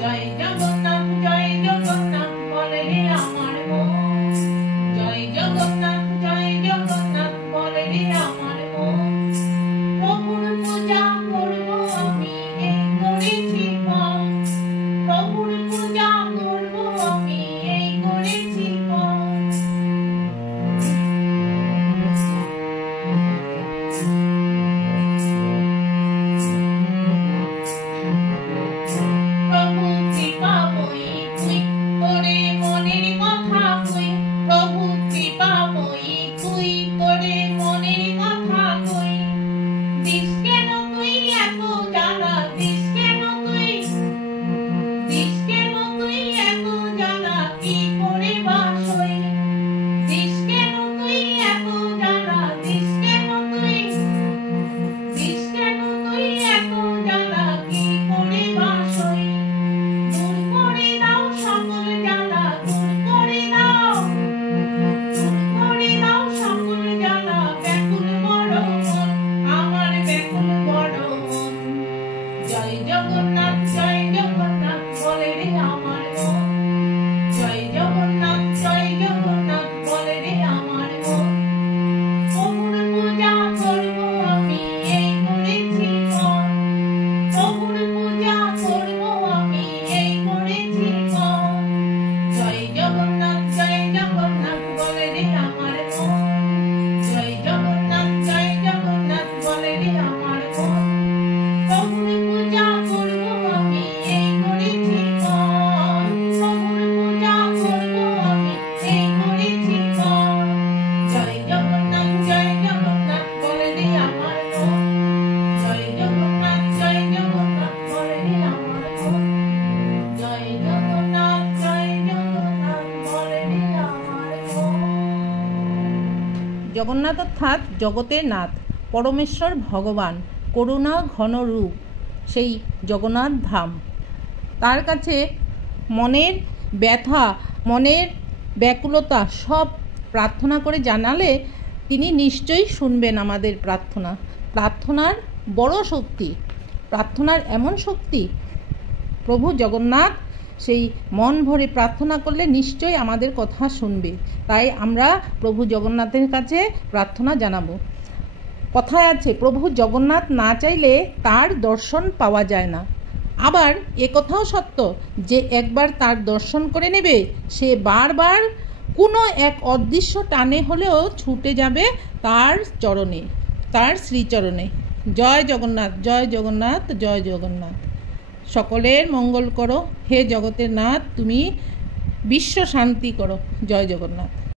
জয় জগন্নাথ বলে রে আমার মন। জয় জগন্নাথ বলে রে আমার মন। প্রভুর পূজা করব আমি এই করেছি মন। প্রভুর পূজা করব আমি এই করেছি মন। প্রভু কৃপা বই তুই করে মনের কথা কই। প্রভু কৃপা বই তুই করে মনের কথা কই। দিস কেন তুই এত জ্বালা, দিস কেন তুই, দিস কেন তুই এত জ্বালা, কি করে বাসই। দিস কেন তুই এত জ্বালা, দিস কেন তুই, দিস কেন তুই এত জ্বালা, কি করে বাসই। দূর করে দাও সকল জ্বালা, দূর করে দাও, দূর করে দাও সকল জ্বালা। ব্যাকুল বড় মন, আমার ব্যাকুল বড় মন। জয় জগন্নাথ বলে রে আমার মন। জয় জগন্নাথ বলে রে আমার মন। প্রভুর পূজা করব আমি এই করেছি মন। প্রভুর পূজা করব আমি এই করেছি মন। জয় জগন্নাথ বলে রে আমার মন। জয় জগন্নাথ বলে রে আমার মন। প্রভুর পূজা করব আমি এই করেছি মন। প্রভুর পূজা করব আমি এই করেছি মন। জয় জগন্নাথ বলে রে আমার মন। জয় জগন্নাথ বলে রে আমার মন। জয় জগন্নাথ বলে রে আমার মন। জগন্নাথ অর্থাৎ জগতের নাথ, পরমেশ্বর ভগবান, করুণা ঘন রূপ, সেই জগন্নাথ ধাম। তার কাছে মনের ব্যথা, মনের ব্যাকুলতা সব প্রার্থনা করে জানালে তিনি নিশ্চয়ই শুনবেন আমাদের প্রার্থনা। প্রার্থনার বড় শক্তি, প্রার্থনার এমন শক্তি, প্রভু জগন্নাথ সেই মন ভরে প্রার্থনা করলে নিশ্চয়ই আমাদের কথা শুনবে। তাই আমরা প্রভু জগন্নাথের কাছে প্রার্থনা জানাবো। কথায় আছে, প্রভু জগন্নাথ না চাইলে তার দর্শন পাওয়া যায় না। আবার এ কথাও সত্য যে একবার তার দর্শন করে নেবে, সে বারবার কোনো এক অদৃশ্য টানে হলেও ছুটে যাবে তার চরণে, তার শ্রীচরণে। জয় জগন্নাথ, জয় জগন্নাথ, জয় জগন্নাথ। সকলের মঙ্গল করো হে জগতের নাথ, তুমি বিশ্ব শান্তি করো। জয় জগন্নাথ।